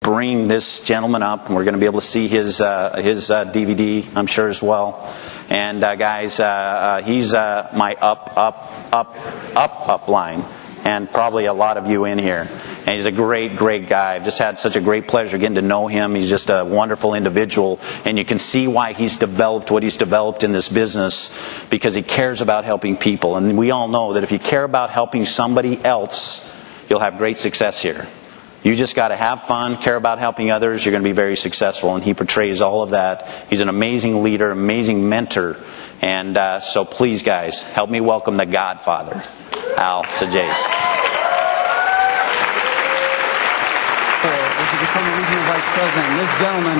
bring this gentleman up, and we're going to be able to see his DVD, I'm sure, as well. And guys, he's my up line, and probably a lot of you in here. And he's a great guy. I've just had such a great pleasure getting to know him. He's just a wonderful individual, and you can see why he's developed what he's developed in this business, because he cares about helping people. And we all know that if you care about helping somebody else, you'll have great success here. You just got to have fun, care about helping others, you're going to be very successful. And he portrays all of that. He's an amazing leader, amazing mentor. And so please, guys, help me welcome the Godfather, Saggese. As you become a regional vice president, this gentleman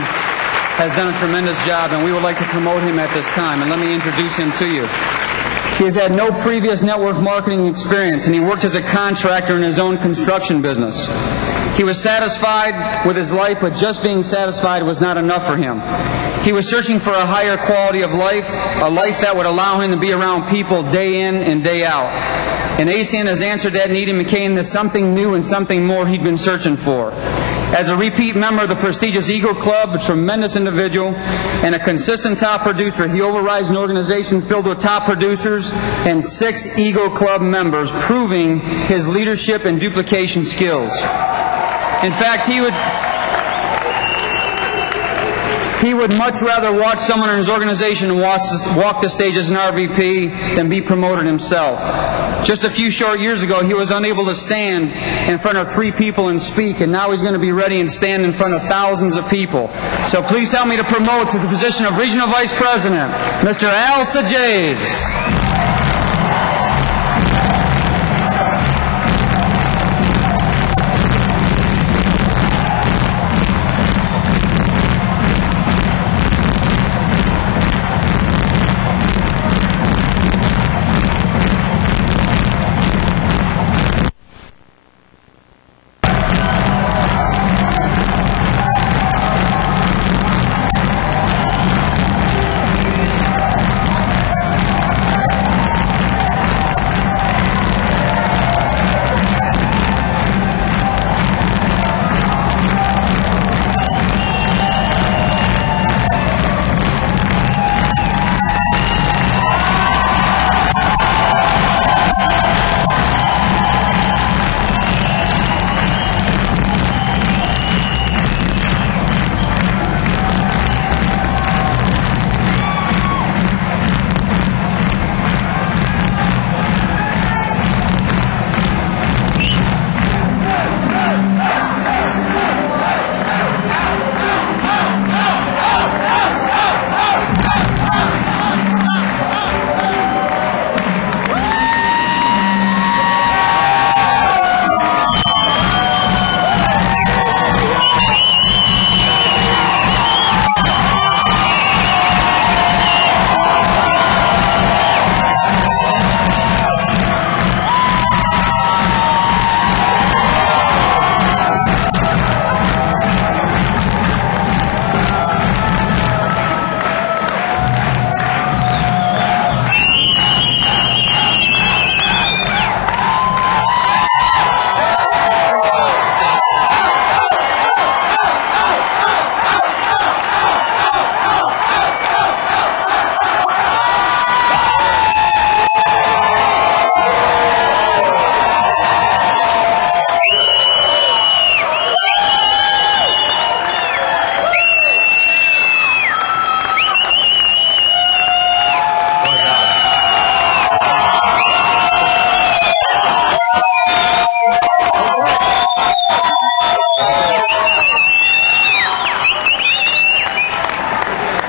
has done a tremendous job, and we would like to promote him at this time. And let me introduce him to you. He has had no previous network marketing experience, and he worked as a contractor in his own construction business. He was satisfied with his life, but just being satisfied was not enough for him. He was searching for a higher quality of life, a life that would allow him to be around people day in and day out. And ASEAN has answered that need and became the something new and something more he'd been searching for. As a repeat member of the prestigious Eagle Club, a tremendous individual, and a consistent top producer, he overrides an organization filled with top producers and 6 Eagle Club members, proving his leadership and duplication skills. In fact, he would much rather watch someone in his organization walk the stage as an RVP than be promoted himself. Just a few short years ago, he was unable to stand in front of 3 people and speak, and now he's going to be ready and stand in front of thousands of people. So please help me to promote to the position of Regional Vice President, Mr. Saggese.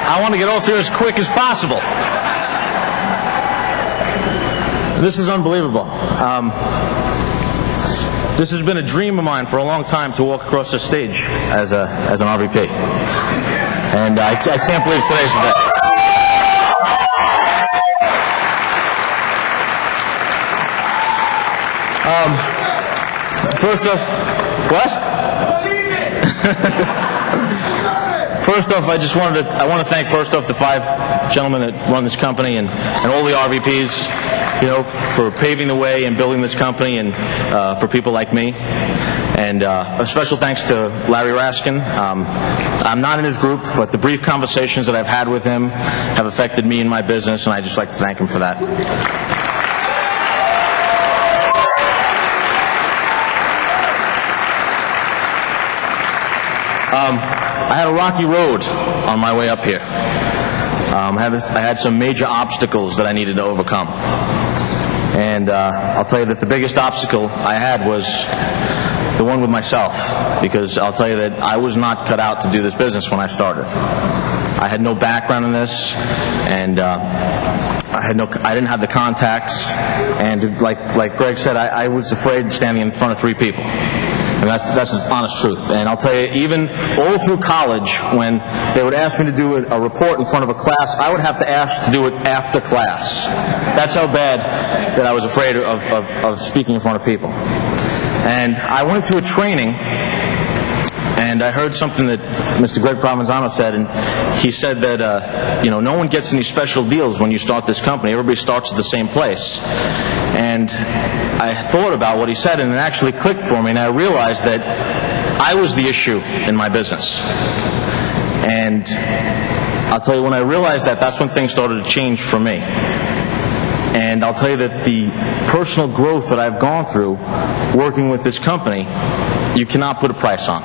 I want to get off here as quick as possible. This is unbelievable. This has been a dream of mine for a long time, to walk across the stage as an RVP. And I can't believe today's the day. First off, what? First off, I want to thank first off the 5 gentlemen that run this company and all the RVPs, you know, for paving the way and building this company, and for people like me. And a special thanks to Larry Raskin. I'm not in his group, but the brief conversations that I've had with him have affected me and my business, and I'd just like to thank him for that. I had a rocky road on my way up here. I had some major obstacles that I needed to overcome. And I'll tell you that the biggest obstacle I had was the one with myself, because I'll tell you that I was not cut out to do this business when I started. I had no background in this, and I didn't have the contacts, and like Greg said, I was afraid standing in front of 3 people. And that's the honest truth. And I'll tell you, even all through college, when they would ask me to do a report in front of a class, I would have to ask to do it after class. That's how bad that I was afraid of speaking in front of people. And I went to a training, and I heard something that Mr. Greg Provenzano said, and he said that no one gets any special deals when you start this company. Everybody starts at the same place. And I thought about what he said, and it actually clicked for me, and I realized that I was the issue in my business. And I'll tell you, when I realized that, that's when things started to change for me. And I'll tell you that the personal growth that I've gone through working with this company, you cannot put a price on.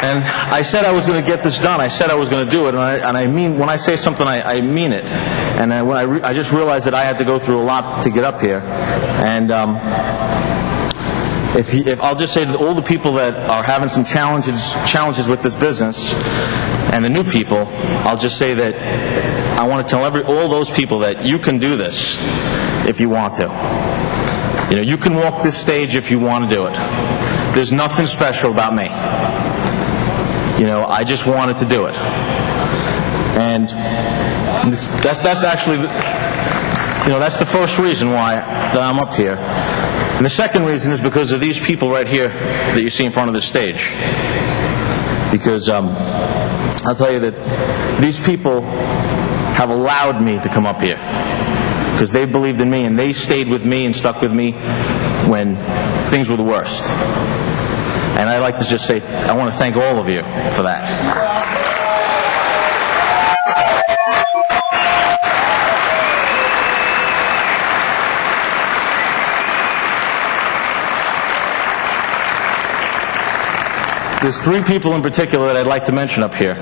And I said I was going to get this done. I said I was going to do it, and I mean, when I say something, I mean it. And I just realized that I had to go through a lot to get up here. And if I'll just say that all the people that are having some challenges with this business, and the new people, I'll just say that I want to tell all those people that you can do this if you want to. You can walk this stage if you want to do it. There's nothing special about me. I just wanted to do it. And that's actually, that's the first reason why that I'm up here. And the second reason is because of these people right here that you see in front of the stage. Because I'll tell you that these people have allowed me to come up here. Because they believed in me, and they stayed with me and stuck with me when things were the worst. And I'd like to just say, I want to thank all of you for that. There's 3 people in particular that I'd like to mention up here.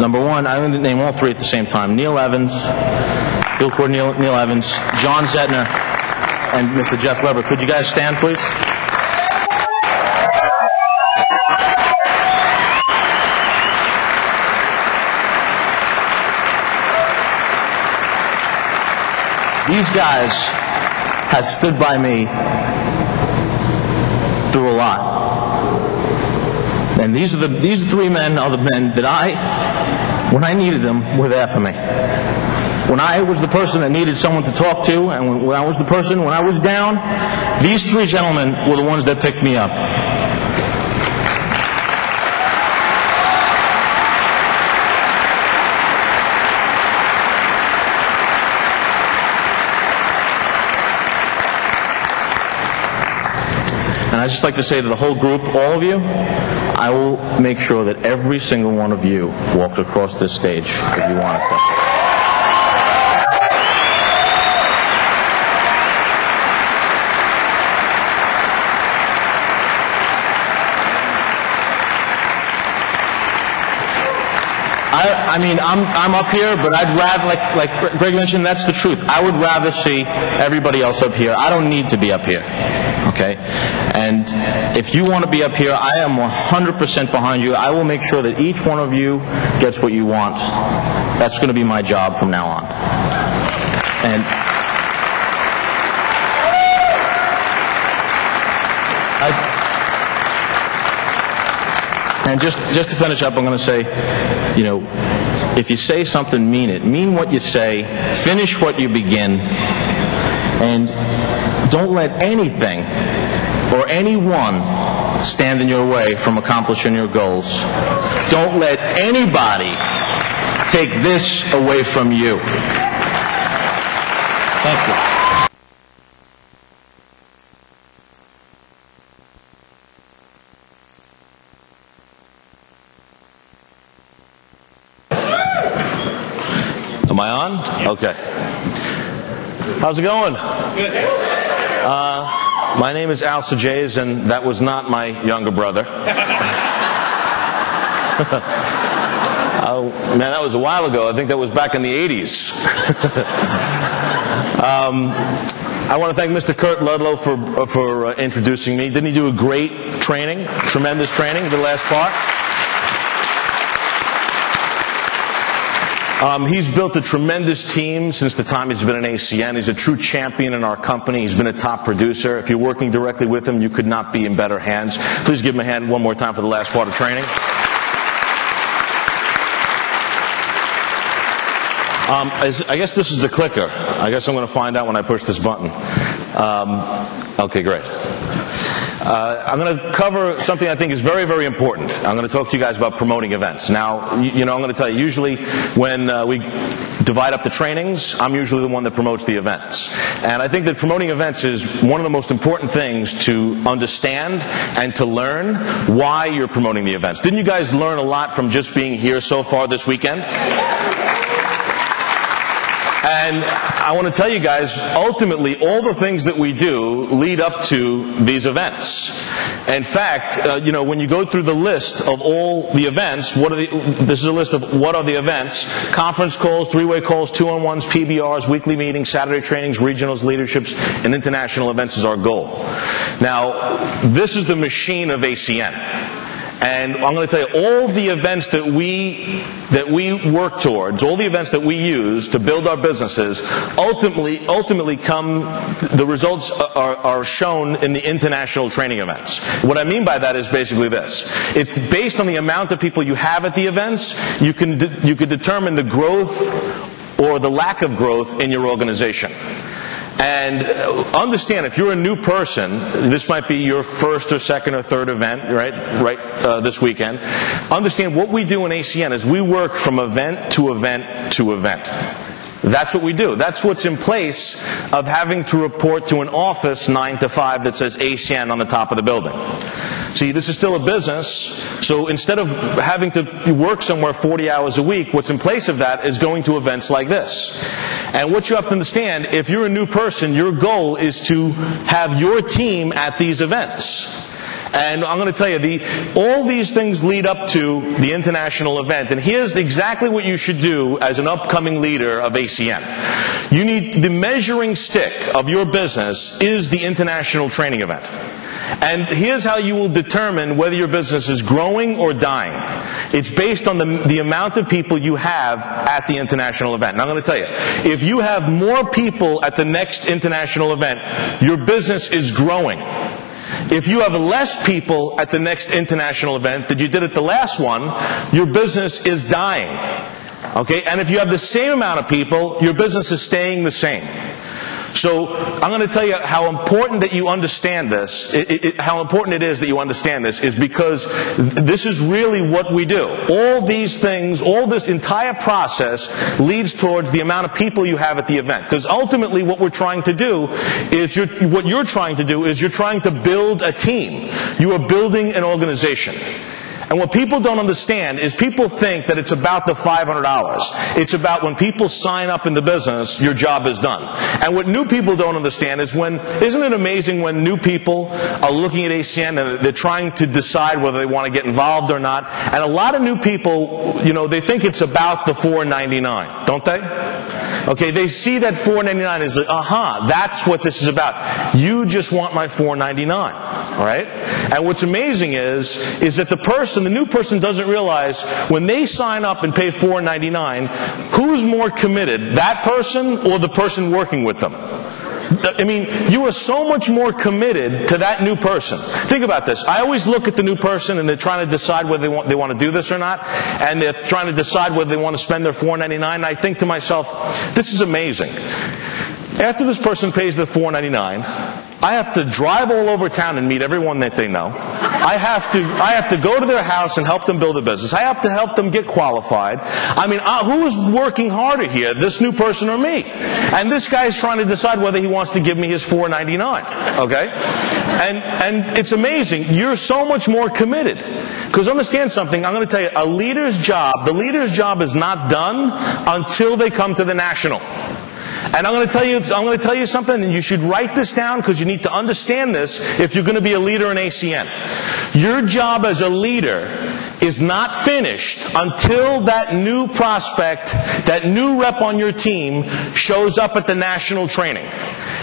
Number 1, I'm going to name all 3 at the same time. Neil Evans, Bill Cord, Neil Evans, John Zettner, and Mr. Jeff Weber. Could you guys stand, please? These guys have stood by me through a lot. And these 3 men are the men that when I needed them, were there for me. When I was the person that needed someone to talk to, and when I was down, these 3 gentlemen were the ones that picked me up. And I'd just like to say to the whole group, all of you, I will make sure that every single one of you walks across this stage if you want to. I mean, I'm up here, but I'd rather, like Greg mentioned, that's the truth. I would rather see everybody else up here. I don't need to be up here, okay? And if you want to be up here, I am 100% behind you. I will make sure that each one of you gets what you want. That's going to be my job from now on. And just to finish up, I'm going to say, if you say something, mean it. Mean what you say. Finish what you begin. And don't let anything or anyone stand in your way from accomplishing your goals. don't let anybody take this away from you. Thank you. Am I on? Okay. How's it going? Good. My name is Saggese, and that was not my younger brother. Oh, man, that was a while ago. I think that was back in the 80s. I want to thank Mr. Kurt Ludlow for introducing me. Didn't he do a great training, tremendous training, the last part? He's built a tremendous team since the time he's been in ACN. He's a true champion in our company. He's been a top producer. If you're working directly with him, you could not be in better hands. Please give him a hand one more time for the last part of training. I guess this is the clicker. I guess I'm going to find out when I push this button. Okay, great. I'm going to cover something I think is very, very important. I'm going to talk to you guys about promoting events. Now, you know, I'm going to tell you, usually when we divide up the trainings, I'm usually the one that promotes the events. And I think that promoting events is one of the most important things to understand and to learn why you're promoting the events. Didn't you guys learn a lot from just being here so far this weekend? And I want to tell you guys, ultimately, all the things that we do lead up to these events. In fact, you know, when you go through the list of all the events, this is a list of what are the events: conference calls, three-way calls, two-on-ones, PBRs, weekly meetings, Saturday trainings, regionals, leaderships, and international events is our goal. Now, this is the machine of ACN. And I'm going to tell you, all the events that we work towards, all the events that we use to build our businesses, ultimately come, the results are shown in the international training events. What I mean by that is basically this. It's based on the amount of people you have at the events, you can determine the growth or the lack of growth in your organization. And understand, if you're a new person, this might be your first or second or third event, right, this weekend. Understand what we do in ACN is we work from event to event to event. That's what we do. That's what's in place of having to report to an office 9 to 5 that says ACN on the top of the building. See, this is still a business, so instead of having to work somewhere 40 hours a week, what's in place of that is going to events like this. And what you have to understand, if you're a new person, your goal is to have your team at these events. And I'm going to tell you, all these things lead up to the international event. And here's exactly what you should do as an upcoming leader of ACN. You need the measuring stick of your business is the international training event. And here's how you will determine whether your business is growing or dying. It's based on the amount of people you have at the international event. And I'm going to tell you, if you have more people at the next international event, your business is growing. If you have less people at the next international event than you did at the last one, your business is dying. Okay? And if you have the same amount of people, your business is staying the same. So I'm going to tell you how important that you understand this, how important it is that you understand this, is because this is really what we do. All these things, all this entire process leads towards the amount of people you have at the event. Because ultimately what we're trying to do is, you're trying to build a team. You are building an organization. And what people don't understand is people think that it's about the $500. It's about when people sign up in the business, your job is done. And what new people don't understand is isn't it amazing when new people are looking at ACN and they're trying to decide whether they want to get involved or not. And a lot of new people, you know, they think it's about the $499, don't they? Okay, they see that $499 is like, that's what this is about. You just want my $499, all right? And what's amazing is that the new person doesn't realize when they sign up and pay $499, who's more committed, that person or the person working with them? I mean, you are so much more committed to that new person. Think about this. I always look at the new person and they're trying to decide whether they want to do this or not, and they're trying to decide whether they want to spend their $499, and I think to myself, this is amazing. After this person pays the $499, I have to drive all over town and meet everyone that they know. I have to go to their house and help them build a business. I have to help them get qualified. I mean, who is working harder here, this new person or me? And this guy is trying to decide whether he wants to give me his $4.99. Okay? And it's amazing. You're so much more committed. Because understand something, I'm going to tell you, the leader's job is not done until they come to the national. And I'm going to tell you something, and you should write this down because you need to understand this if you're going to be a leader in ACN. Your job as a leader is not finished until that new prospect, that new rep on your team shows up at the national training.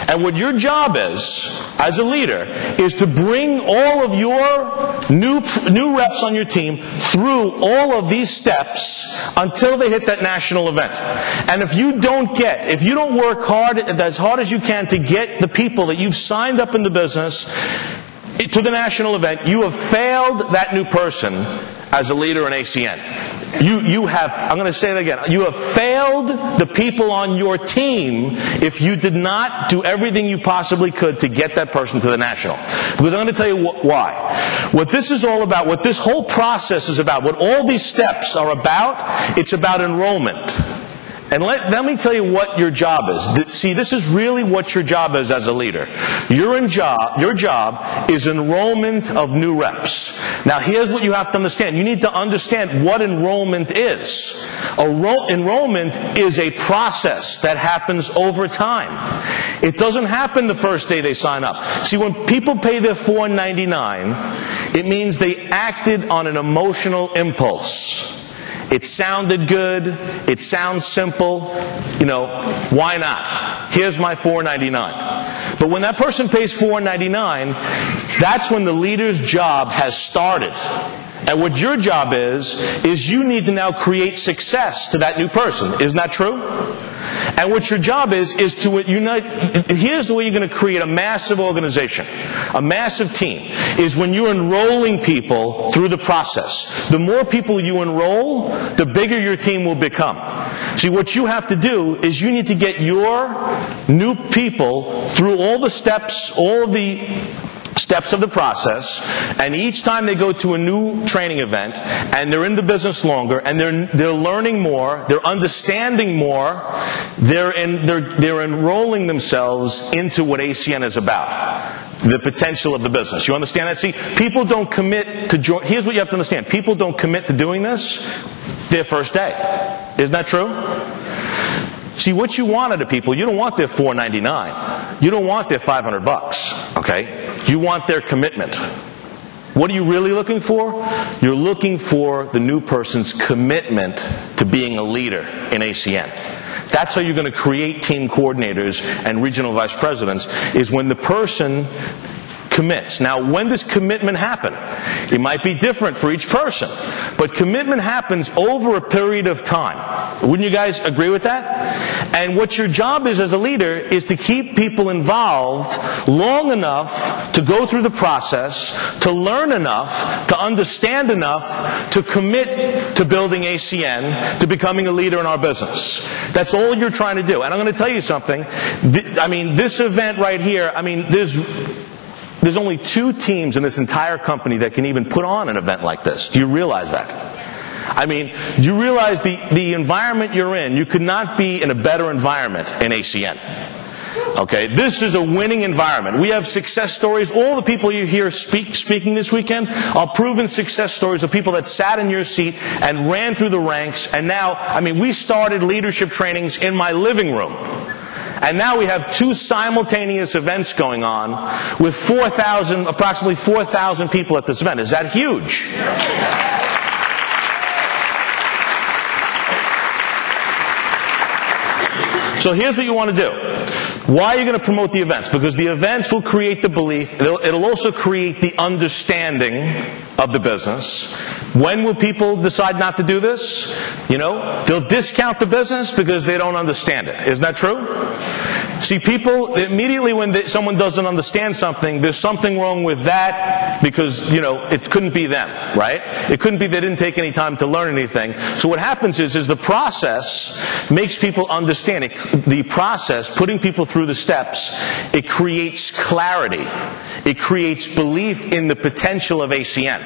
And what your job is, as a leader, is to bring all of your new reps on your team through all of these steps until they hit that national event. And if you don't work hard, as hard as you can to get the people that you've signed up in the business to the national event, you have failed that new person as a leader in ACN. I'm going to say that again. You have failed the people on your team if you did not do everything you possibly could to get that person to the national. Because I'm going to tell you why. What this is all about, what this whole process is about, what all these steps are about, it's about enrollment. And let me tell you what your job is. See, this is really what your job is as a leader. Your job is enrollment of new reps. Now, here's what you have to understand. You need to understand what enrollment is. Enrollment is a process that happens over time. It doesn't happen the first day they sign up. See, when people pay their $4.99, it means they acted on an emotional impulse. It sounded good. It sounds simple. Why not? Here's my $4.99. But when that person pays $4.99, that's when the leader's job has started. And what your job is you need to now create success to that new person. Isn't that true? And what your job is to unite. Here's the way you're going to create a massive organization, a massive team, is when you're enrolling people through the process. The more people you enroll, the bigger your team will become. See, what you have to do is you need to get your new people through all the steps, of the process, and each time they go to a new training event and they're in the business longer and they're learning more, they're understanding more, they're enrolling themselves into what ACN is about. The potential of the business. You understand that? See, people don't commit to join. Here's what you have to understand. People don't commit to doing this their first day. Isn't that true? See, what you want out of people, you don't want their $4.99. You don't want their $500. Okay? You want their commitment. What are you really looking for? You're looking for the new person's commitment to being a leader in ACN. That's how you're going to create team coordinators and regional vice presidents, is when the person commits. Now, when does commitment happen? It might be different for each person, but commitment happens over a period of time. Wouldn't you guys agree with that? And what your job is as a leader is to keep people involved long enough to go through the process, to learn enough, to understand enough, to commit to building ACN, to becoming a leader in our business. That's all you're trying to do. And I'm going to tell you something. This event right here, there's only 2 teams in this entire company that can even put on an event like this. Do you realize that? Do you realize the environment you're in? You could not be in a better environment in ACN. Okay, this is a winning environment. We have success stories. All the people you hear speaking this weekend are proven success stories of people that sat in your seat and ran through the ranks. And now, we started leadership trainings in my living room. And now we have 2 simultaneous events going on with approximately 4,000 people at this event. Is that huge? So here's what you want to do. Why are you going to promote the events? Because the events will create the belief. It'll also create the understanding of the business. When will people decide not to do this? They'll discount the business because they don't understand it. Isn't that true? See, people, immediately when someone doesn't understand something, there's something wrong with that because, it couldn't be them, right? It couldn't be they didn't take any time to learn anything. So what happens is the process makes people understand it. The process, putting people through the steps, it creates clarity. It creates belief in the potential of ACN.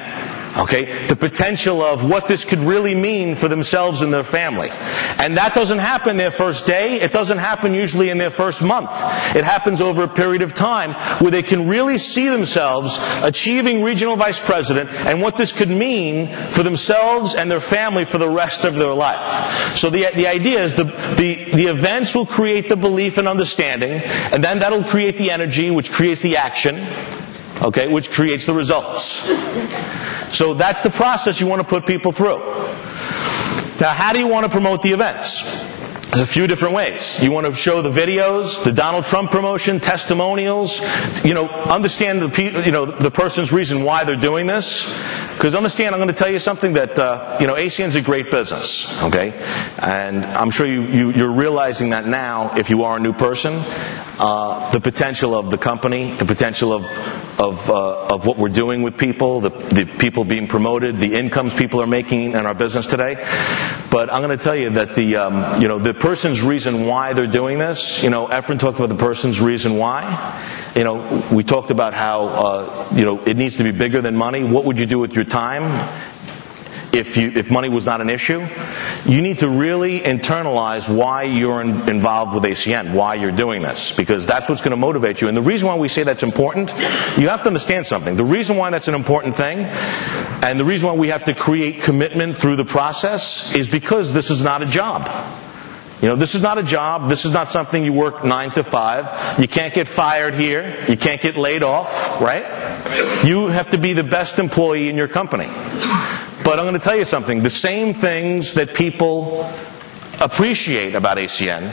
Okay? The potential of what this could really mean for themselves and their family. And that doesn't happen their first day. It doesn't happen usually in their first month. It happens over a period of time where they can really see themselves achieving regional vice president and what this could mean for themselves and their family for the rest of their life. So the idea is the events will create the belief and understanding, and then that'll create the energy, which creates the action, okay, which creates the results. So that's the process you want to put people through. Now, how do you want to promote the events? There's a few different ways. You want to show the videos, the Donald Trump promotion, testimonials, understand the person's reason why they're doing this. Because understand, I'm going to tell you something that, ACN's a great business, okay? And I'm sure you're realizing that now if you are a new person. The potential of the company, the potential of what we're doing with people, the people being promoted, the incomes people are making in our business today. But I'm going to tell you that the person's reason why they're doing this, Efren talked about the person's reason why. We talked about how, it needs to be bigger than money. What would you do with your time if money was not an issue? You need to really internalize why you're involved with ACN, why you're doing this, because that's what's going to motivate you. And the reason why we say that's important, you have to understand something. The reason why that's an important thing, and the reason why we have to create commitment through the process, is because this is not a job. This is not a job. This is not something you work 9 to 5. You can't get fired here. You can't get laid off, right? You have to be the best employee in your company. But I'm going to tell you something. The same things that people appreciate about ACN,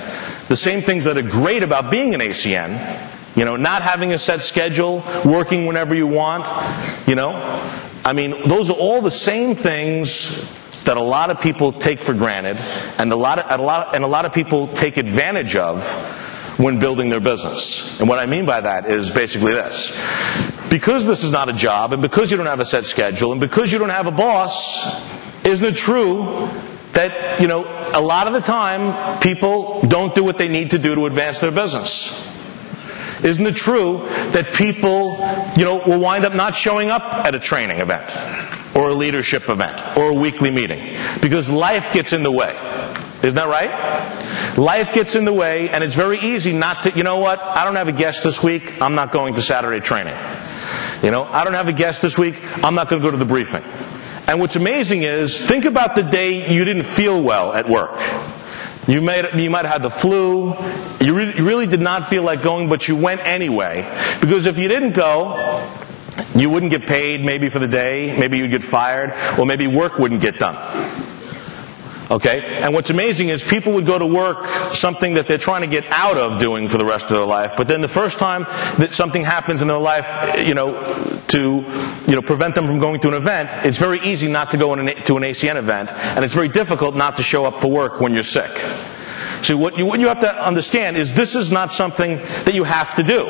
the same things that are great about being an ACN, not having a set schedule, working whenever you want, those are all the same things that a lot of people take for granted and a lot of people take advantage of when building their business. And what I mean by that is basically this. Because this is not a job, and because you don't have a set schedule, and because you don't have a boss, isn't it true that, a lot of the time people don't do what they need to do to advance their business? Isn't it true that people, will wind up not showing up at a training event, or a leadership event, or a weekly meeting, because life gets in the way? Isn't that right? Life gets in the way, and it's very easy not to, I don't have a guest this week, I'm not going to Saturday training. I don't have a guest this week, I'm not going to go to the briefing. And what's amazing is, think about the day you didn't feel well at work. You might have had the flu, you really did not feel like going, but you went anyway. Because if you didn't go, you wouldn't get paid maybe for the day, maybe you'd get fired, or maybe work wouldn't get done. Okay? And what's amazing is people would go to work, something that they're trying to get out of doing for the rest of their life, but then the first time that something happens in their life, to prevent them from going to an event, it's very easy not to go to an ACN event, and it's very difficult not to show up for work when you're sick. So what you have to understand is this is not something that you have to do.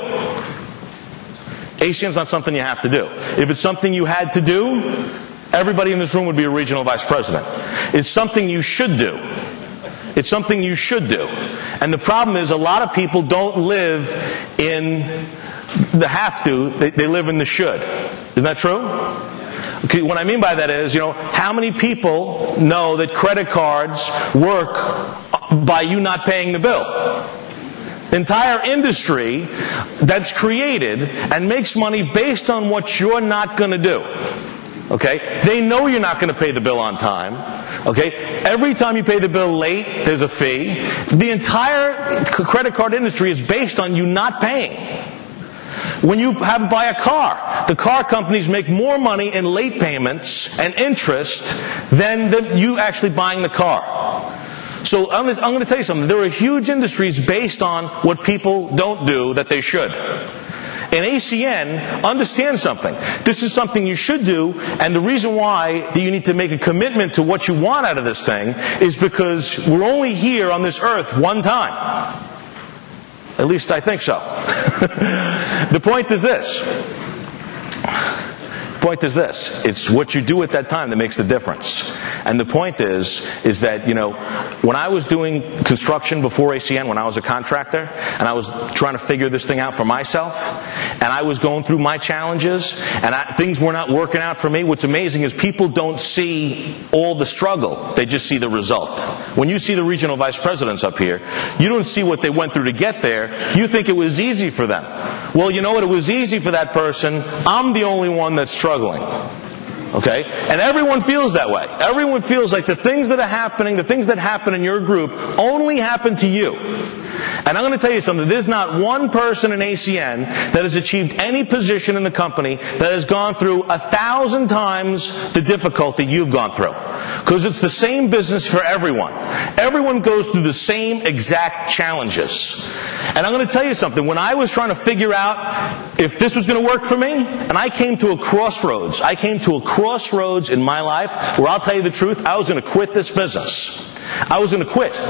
ACN's not something you have to do. If it's something you had to do, everybody in this room would be a regional vice president. It's something you should do. It's something you should do. And the problem is a lot of people don't live in the have to, they live in the should. Isn't that true? Okay, what I mean by that is, how many people know that credit cards work by you not paying the bill? The entire industry that's created and makes money based on what you're not going to do. Okay? They know you're not going to pay the bill on time. Okay? Every time you pay the bill late, there's a fee. The entire credit card industry is based on you not paying. When you have to buy a car, the car companies make more money in late payments and interest than you actually buying the car. So I'm going to tell you something. There are huge industries based on what people don't do that they should. In ACN, understand something. This is something you should do, and the reason why you need to make a commitment to what you want out of this thing is because we're only here on this earth one time. At least I think so. The point is this. The point is this. It's what you do at that time that makes the difference. And the point is that, when I was doing construction before ACN, when I was a contractor, and I was trying to figure this thing out for myself, and I was going through my challenges, and things were not working out for me, what's amazing is people don't see all the struggle. They just see the result. When you see the regional vice presidents up here, you don't see what they went through to get there. You think it was easy for them. Well, you know what? It was easy for that person. I'm the only one that's struggling. Okay? And everyone feels that way. Everyone feels like the things that are happening, the things that happen in your group only happen to you. And I'm going to tell you something. There's not one person in ACN that has achieved any position in the company that has gone through 1,000 times the difficulty you've gone through. Because it's the same business for everyone. Everyone goes through the same exact challenges. And I'm going to tell you something. When I was trying to figure out if this was going to work for me, and I came to a crossroads. I came to a crossroads in my life where, I'll tell you the truth, I was going to quit this business. I was going to quit.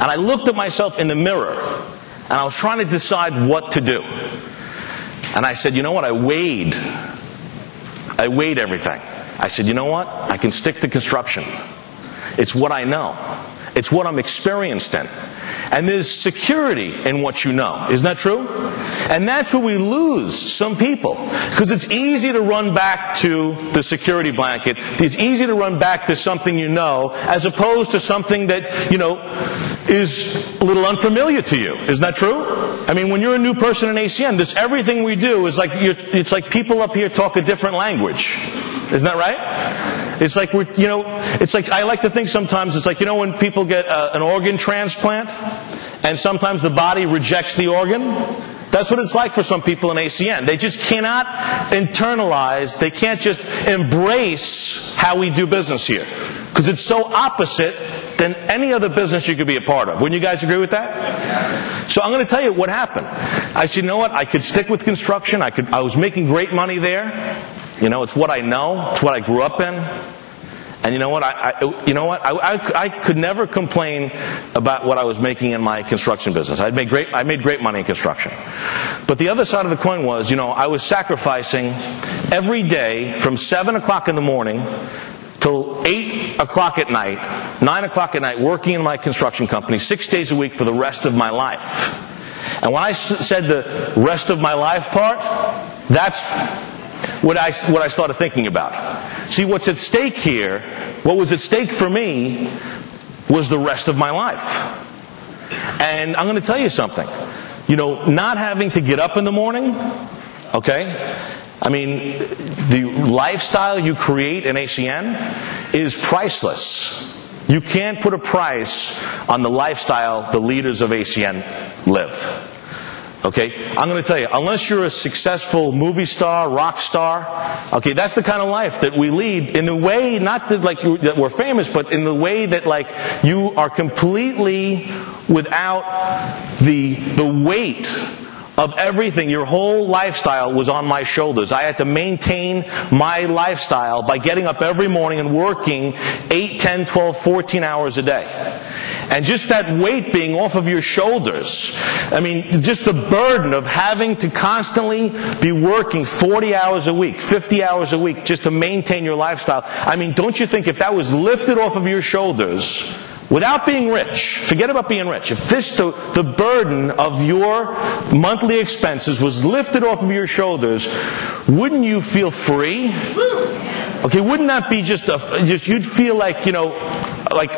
And I looked at myself in the mirror, and I was trying to decide what to do. And I said, you know what? I weighed everything. I said, you know what? I can stick to construction. It's what I know. It's what I'm experienced in. And there's security in what you know. Isn't that true? And that's where we lose some people. Because it's easy to run back to the security blanket. It's easy to run back to something you know, as opposed to something that, is a little unfamiliar to you. Isn't that true? I mean, when you're a new person in ACN, everything we do is it's like people up here talk a different language. Isn't that right? It's like it's like, I like to think sometimes it's like, when people get an organ transplant, and sometimes the body rejects the organ. That's what it's like for some people in ACN. They just cannot internalize, they can't just embrace how we do business here. Because it's so opposite than any other business you could be a part of. Wouldn't you guys agree with that? So I'm going to tell you what happened. I said, you know what? I could stick with construction. I was making great money there. It's what I know. It's what I grew up in. And you know what? I could never complain about what I was making in my construction business. I made great money in construction. But the other side of the coin was, I was sacrificing every day from 7 o'clock in the morning till 8 o'clock at night, 9 o'clock at night, working in my construction company 6 days a week for the rest of my life. And when I said the rest of my life part, that's what I started thinking about. See, what's at stake here, what was at stake for me, was the rest of my life. And I'm going to tell you something. Not having to get up in the morning, okay? I mean, the lifestyle you create in ACN is priceless. You can't put a price on the lifestyle the leaders of ACN live. Okay? I'm going to tell you, unless you're a successful movie star, rock star, okay, that's the kind of life that we lead in the way, not that we're famous, but in the way that you are completely without the weight of everything. Your whole lifestyle was on my shoulders. I had to maintain my lifestyle by getting up every morning and working 8, 10, 12, 14 hours a day. And just that weight being off of your shoulders, I mean, just the burden of having to constantly be working 40 hours a week, 50 hours a week, just to maintain your lifestyle. I mean, don't you think if that was lifted off of your shoulders, without being rich, forget about being rich, if the burden of your monthly expenses was lifted off of your shoulders, wouldn't you feel free? Okay, wouldn't that be you'd feel like, like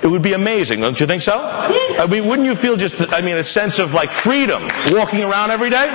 it would be amazing, don't you think so? I mean, wouldn't you feel a sense of freedom walking around every day?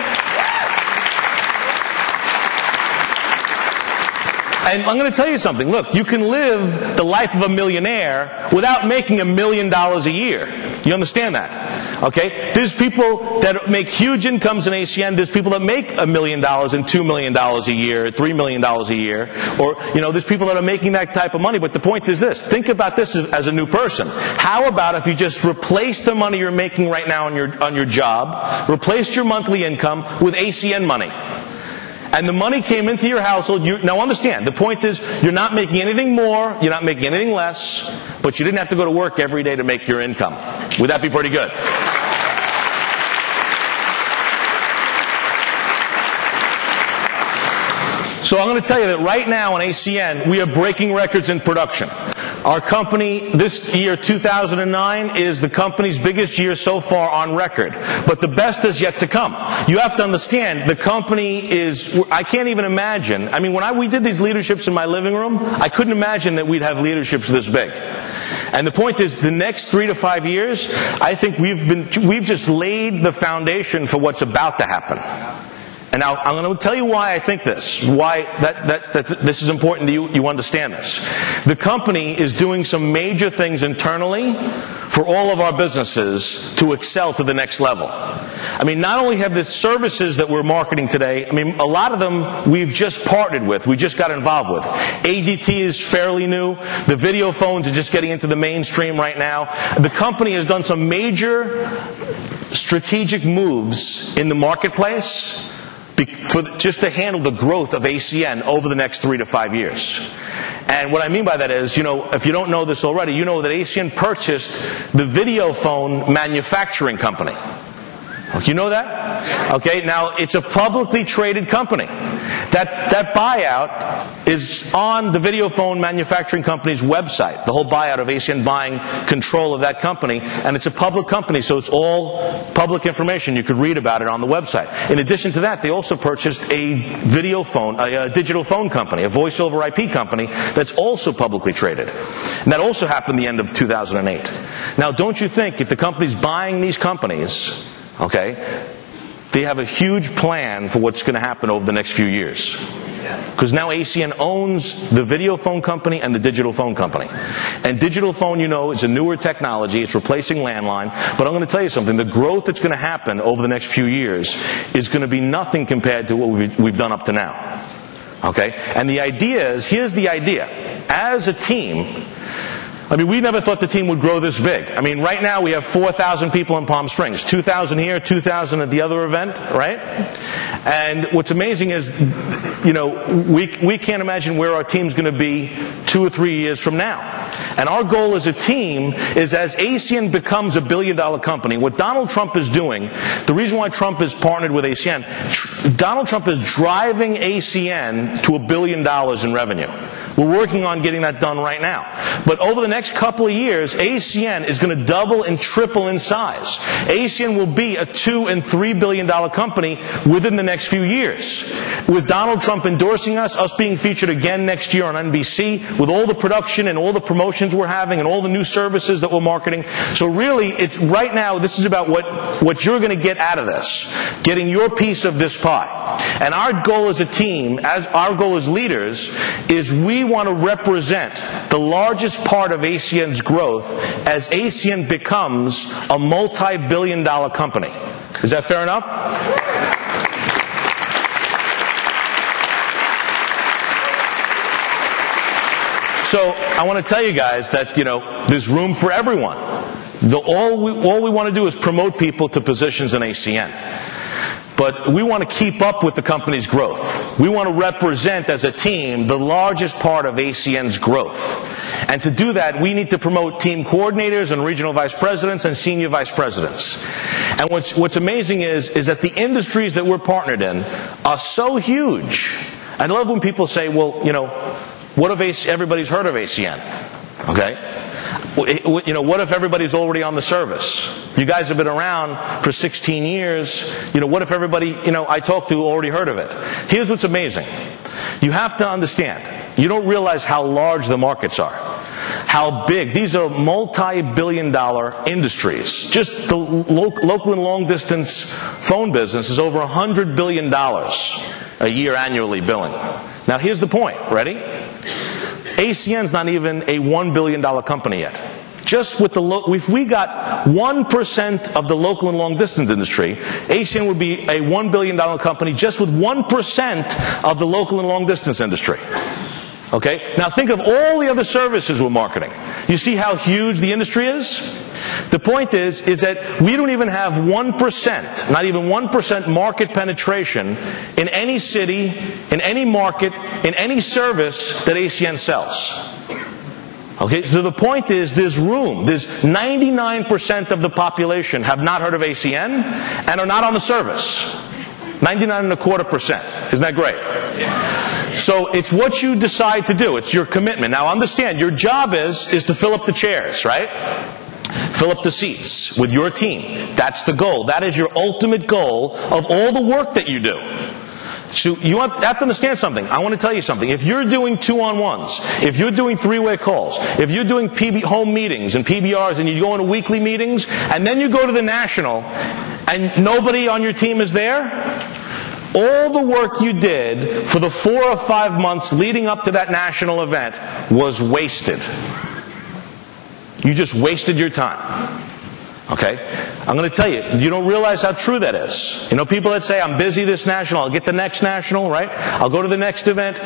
And I'm going to tell you something. Look, you can live the life of a millionaire without making $1 million a year. You understand that? Okay? There's people that make huge incomes in ACN. There's people that make $1 million and $2 million a year, $3 million a year. Or, there's people that are making that type of money. But the point is this. Think about this as a new person. How about if you just replaced the money you're making right now on your job, replaced your monthly income with ACN money? And the money came into your household. Now understand, the point is, you're not making anything more, you're not making anything less, but you didn't have to go to work every day to make your income. Would that be pretty good? So I'm going to tell you that right now on ACN, we are breaking records in production. Our company, this year, 2009, is the company's biggest year so far on record. But the best is yet to come. You have to understand, the company is, I can't even imagine. I mean, when we did these leaderships in my living room, I couldn't imagine that we'd have leaderships this big. And the point is, the next 3 to 5 years, I think we've just laid the foundation for what's about to happen. And now I'm going to tell you why I think this, why that this is important that you understand this. The company is doing some major things internally for all of our businesses to excel to the next level. I mean, not only have the services that we're marketing today, I mean, a lot of them we've just partnered with, we just got involved with. ADT is fairly new. The video phones are just getting into the mainstream right now. The company has done some major strategic moves in the marketplace just to handle the growth of ACN over the next 3 to 5 years. And what I mean by that is, if you don't know this already, you know that ACN purchased the video phone manufacturing company. You know that? Okay, now it's a publicly traded company. That buyout is on the video phone manufacturing company's website. The whole buyout of ACN buying control of that company, and it's a public company, so it's all public information. You could read about it on the website. In addition to that, they also purchased a video phone, a digital phone company, a voice over IP company that's also publicly traded. And that also happened the end of 2008. Now, don't you think if the company's buying these companies, okay, they have a huge plan for what's going to happen over the next few years? Because now ACN owns the video phone company and the digital phone company. And digital phone, is a newer technology. It's replacing landline. But I'm going to tell you something. The growth that's going to happen over the next few years is going to be nothing compared to what we've done up to now. Okay? And the idea is, here's the idea. As a team, I mean, we never thought the team would grow this big. I mean, right now we have 4,000 people in Palm Springs. 2,000 here, 2,000 at the other event, right? And what's amazing is, we can't imagine where our team's going to be 2 or 3 years from now. And our goal as a team is, as ACN becomes a billion-dollar company, what Donald Trump is doing, the reason why Trump is partnered with ACN, Donald Trump is driving ACN to $1 billion in revenue. We're working on getting that done right now. But over the next couple of years, ACN is going to double and triple in size. ACN will be a $2 and $3 billion company within the next few years. With Donald Trump endorsing us being featured again next year on NBC, with all the production and all the promotions we're having and all the new services that we're marketing. So really, it's right now, this is about what you're going to get out of this. Getting your piece of this pie. And our goal as a team, as our goal as leaders, is we want to represent the largest part of ACN's growth as ACN becomes a multi-billion-dollar company. Is that fair enough? So I want to tell you guys that, there's room for everyone. All we want to do is promote people to positions in ACN. But we want to keep up with the company's growth. We want to represent, as a team, the largest part of ACN's growth. And to do that, we need to promote team coordinators and regional vice presidents and senior vice presidents. And what's amazing is that the industries that we're partnered in are so huge. I love when people say, well, what if everybody's heard of ACN? Okay? What if everybody's already on the service? You guys have been around for 16 years. What if everybody, I talked to already heard of it? Here's what's amazing. You have to understand, you don't realize how large the markets are. How big. These are multi-billion-dollar industries. Just the local and long-distance phone business is over $100 billion a year annually billing. Now here's the point. Ready? ACN's not even a $1 billion company yet. Just with if we got 1% of the local and long distance industry, ACN would be a $1 billion company just with 1% of the local and long distance industry. Okay? Now think of all the other services we're marketing. You see how huge the industry is? The point is that we don't even have 1%, not even 1% market penetration in any city, in any market, in any service that ACN sells. Okay, so the point is there's room. There's 99% of the population have not heard of ACN and are not on the service. 99.25%. Isn't that great? So it's what you decide to do. It's your commitment. Now understand, your job is to fill up the chairs, right? Fill up the seats with your team. That's the goal. That is your ultimate goal of all the work that you do. So you have to understand something. I want to tell you something. If you're doing 2-on-1s, if you're doing 3-way calls, if you're doing home meetings and PBRs and you go into weekly meetings and then you go to the national and nobody on your team is there, all the work you did for the 4 or 5 months leading up to that national event was wasted. You just wasted your time. Okay? I'm going to tell you, you don't realize how true that is. You know, people that say, I'm busy this national, I'll get the next national, right? I'll go to the next event.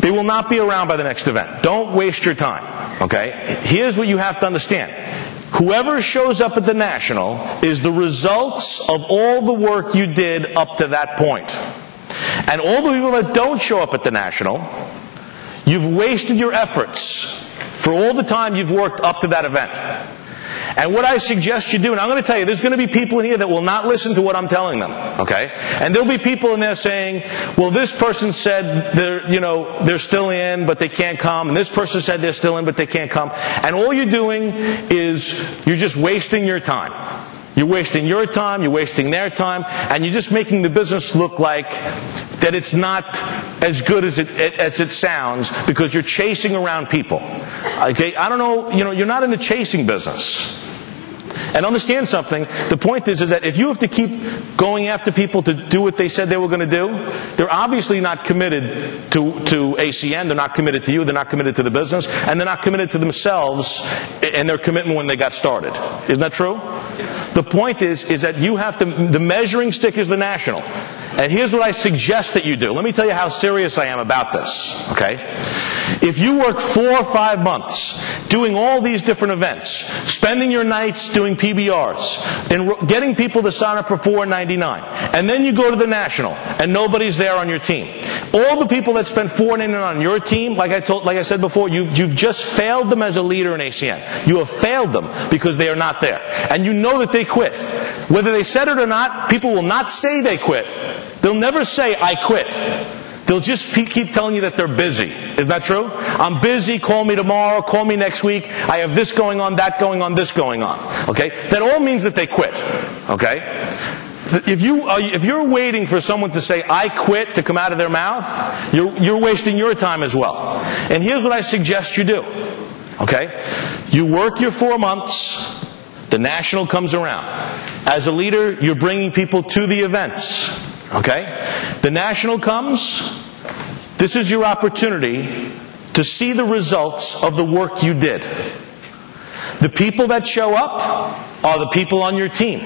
They will not be around by the next event. Don't waste your time. Okay? Here's what you have to understand. Whoever shows up at the national is the results of all the work you did up to that point. And all the people that don't show up at the national, you've wasted your efforts for all the time you've worked up to that event. And what I suggest you do, and I'm going to tell you, there's going to be people in here that will not listen to what I'm telling them, okay? And there'll be people in there saying, well, this person said they're still in, but they can't come. And this person said they're still in, but they can't come. And all you're doing is you're just wasting your time. You're wasting your time, you're wasting their time, and you're just making the business look like that it's not as good as it sounds because you're chasing around people. Okay? I don't know, you're not in the chasing business. And understand something, the point is that if you have to keep going after people to do what they said they were going to do, they're obviously not committed to ACN, they're not committed to you, they're not committed to the business, and they're not committed to themselves and their commitment when they got started. Isn't that true? The point is that you have to, the measuring stick is the national. And here's what I suggest that you do. Let me tell you how serious I am about this, okay? If you work 4 or 5 months doing all these different events, spending your nights doing PBRs, and getting people to sign up for $4.99, and then you go to the national and nobody's there on your team, all the people that spend $4.99 on your team, like I said before, you've just failed them as a leader in ACN. You have failed them because they are not there. And you know that they quit. Whether they said it or not, people will not say they quit. They'll never say, I quit. They'll just keep telling you that they're busy. Isn't that true? I'm busy, call me tomorrow, call me next week, I have this going on, that going on, this going on. Okay? That all means that they quit. Okay? If you're waiting for someone to say, I quit, to come out of their mouth, you're wasting your time as well. And here's what I suggest you do. Okay? You work your 4 months, the national comes around. As a leader, you're bringing people to the events. Okay? The national comes. This is your opportunity to see the results of the work you did. The people that show up are the people on your team.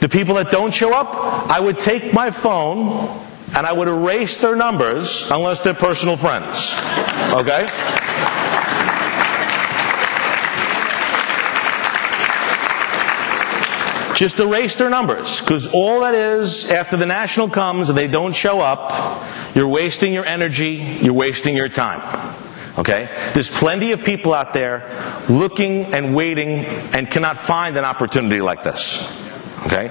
The people that don't show up, I would take my phone and I would erase their numbers unless they're personal friends. Okay? Just erase their numbers, because all that is, after the national comes and they don't show up, you're wasting your energy, you're wasting your time. Okay? There's plenty of people out there looking and waiting and cannot find an opportunity like this. Okay?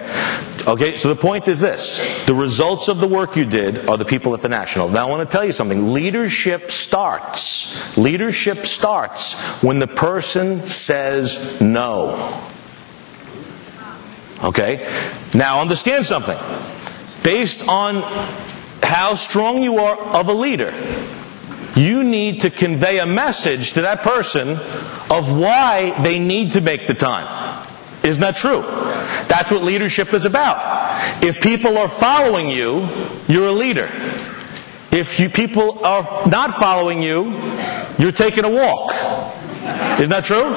Okay, so the point is this. The results of the work you did are the people at the national. Now I want to tell you something. Leadership starts when the person says no. Okay? Now understand something. Based on how strong you are of a leader, you need to convey a message to that person of why they need to make the time. Isn't that true? That's what leadership is about. If people are following you, you're a leader. If people are not following you, you're taking a walk. Isn't that true?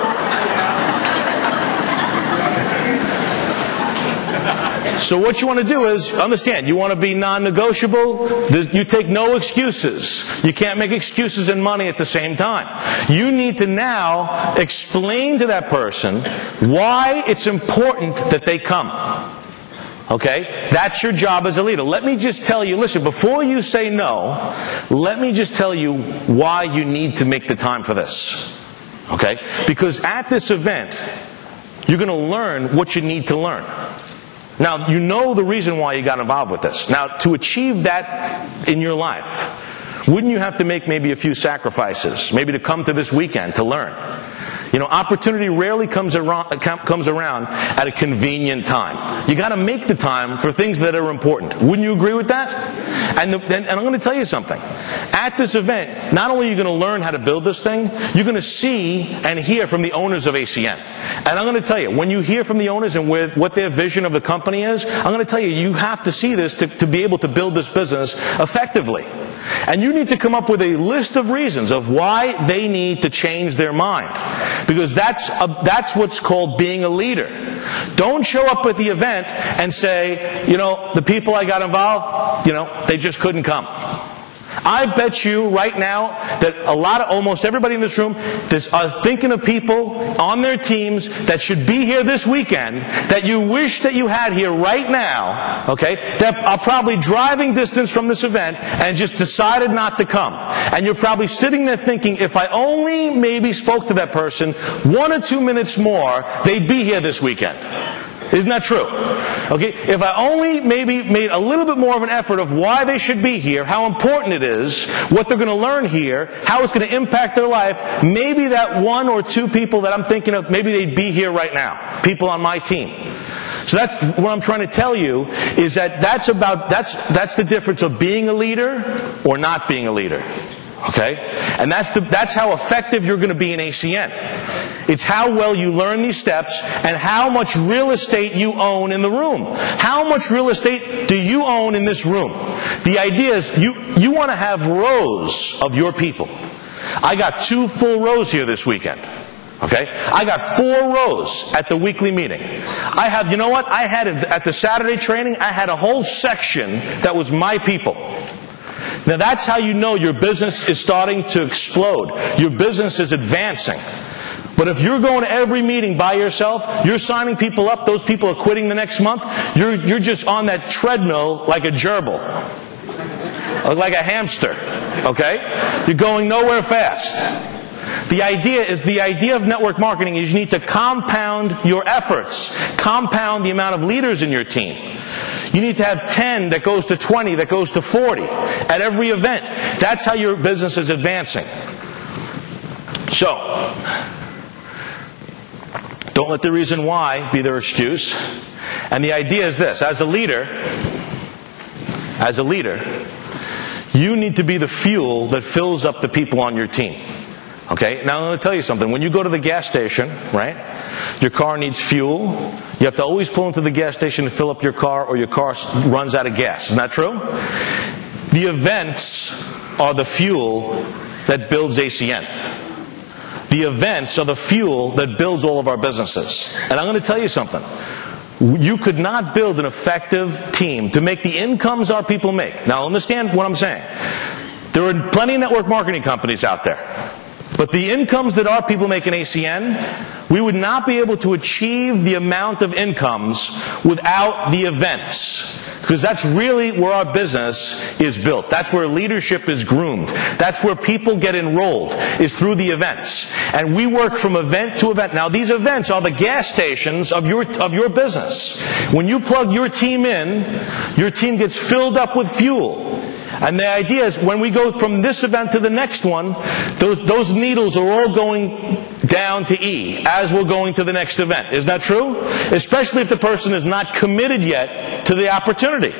So what you want to do is, understand, you want to be non-negotiable. You take no excuses. You can't make excuses and money at the same time. You need to now explain to that person why it's important that they come. Okay? That's your job as a leader. Let me just tell you, listen, before you say no, let me just tell you why you need to make the time for this. Okay? Because at this event, you're going to learn what you need to learn. Now, you know the reason why you got involved with this. Now, to achieve that in your life, wouldn't you have to make maybe a few sacrifices, maybe to come to this weekend to learn? You know, opportunity rarely comes around at a convenient time. You got to make the time for things that are important. Wouldn't you agree with that? And I'm going to tell you something. At this event, not only are you going to learn how to build this thing, you're going to see and hear from the owners of ACN. And I'm going to tell you, when you hear from the owners and what their vision of the company is, I'm going to tell you, you have to see this to be able to build this business effectively. And you need to come up with a list of reasons of why they need to change their mind. Because that's what's called being a leader. Don't show up at the event and say, you know, the people I got involved, you know, they just couldn't come. I bet you right now that almost everybody in this room are thinking of people on their teams that should be here this weekend that you wish that you had here right now, okay, that are probably driving distance from this event and just decided not to come. And you're probably sitting there thinking, if I only maybe spoke to that person 1 or 2 minutes more, they'd be here this weekend. Isn't that true? Okay, if I only maybe made a little bit more of an effort of why they should be here, how important it is, what they're going to learn here, how it's going to impact their life, maybe that 1 or 2 people that I'm thinking of, maybe they'd be here right now. People on my team. So that's what I'm trying to tell you, is that that's the difference of being a leader or not being a leader. Okay? And that's how effective you're going to be in ACN. It's how well you learn these steps and how much real estate you own in the room. How much real estate do you own in this room? The idea is you want to have rows of your people. I got 2 full rows here this weekend. Okay? I got 4 rows at the weekly meeting. You know what? I had at the Saturday training, I had a whole section that was my people. Now that's how you know your business is starting to explode. Your business is advancing. But if you're going to every meeting by yourself, you're signing people up, those people are quitting the next month, you're just on that treadmill like a gerbil. Or like a hamster. Okay? You're going nowhere fast. The idea of network marketing is you need to compound your efforts. Compound the amount of leaders in your team. You need to have 10 that goes to 20, that goes to 40 at every event. That's how your business is advancing. So, don't let the reason why be their excuse. And the idea is this: as a leader, you need to be the fuel that fills up the people on your team. Okay? Now I'm going to tell you something. When you go to the gas station, right? Your car needs fuel. You have to always pull into the gas station to fill up your car, or your car runs out of gas. Isn't that true? The events are the fuel that builds ACN. The events are the fuel that builds all of our businesses. And I'm going to tell you something. You could not build an effective team to make the incomes our people make. Now understand what I'm saying. There are plenty of network marketing companies out there. But the incomes that our people make in ACN, we would not be able to achieve the amount of incomes without the events. Because that's really where our business is built. That's where leadership is groomed. That's where people get enrolled, is through the events. And we work from event to event. Now these events are the gas stations of your business. When you plug your team in, your team gets filled up with fuel. And the idea is when we go from this event to the next one, those needles are all going down to E as we're going to the next event. Is that true? Especially if the person is not committed yet to the opportunity.